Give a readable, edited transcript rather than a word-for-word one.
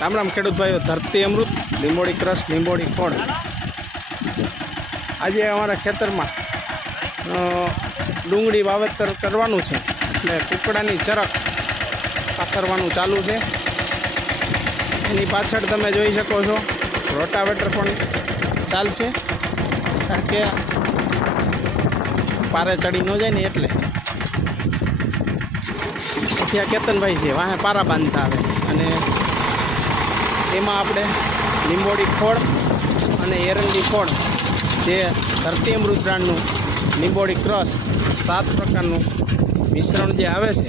રામ રામ ખેડૂત ભાઈઓ, ધરતી અમૃત, લીંબોડી ક્રશ, લીંબોડી ખોળ. આજે અમારા ખેતરમાં ડુંગળી વાવેતર કરવાનું છે, એટલે કુકડાની ચરક પાથરવાનું ચાલુ છે. એની પાછળ તમે જોઈ શકો છો રોટાવેટર પણ ચાલશે, કારણ કે પારે ચડી ન જાય ને એટલે. પછી આ કેતનભાઈ છે, વાહે પારા બાંધતા આવે, અને એમાં આપણે લીંબોડી ખોળ અને એરંડી ખોળ, જે ધરતી અમૃત બ્રાન્ડનું લીંબોડી ક્રશ 7 પ્રકારનું મિશ્રણ જે આવે છે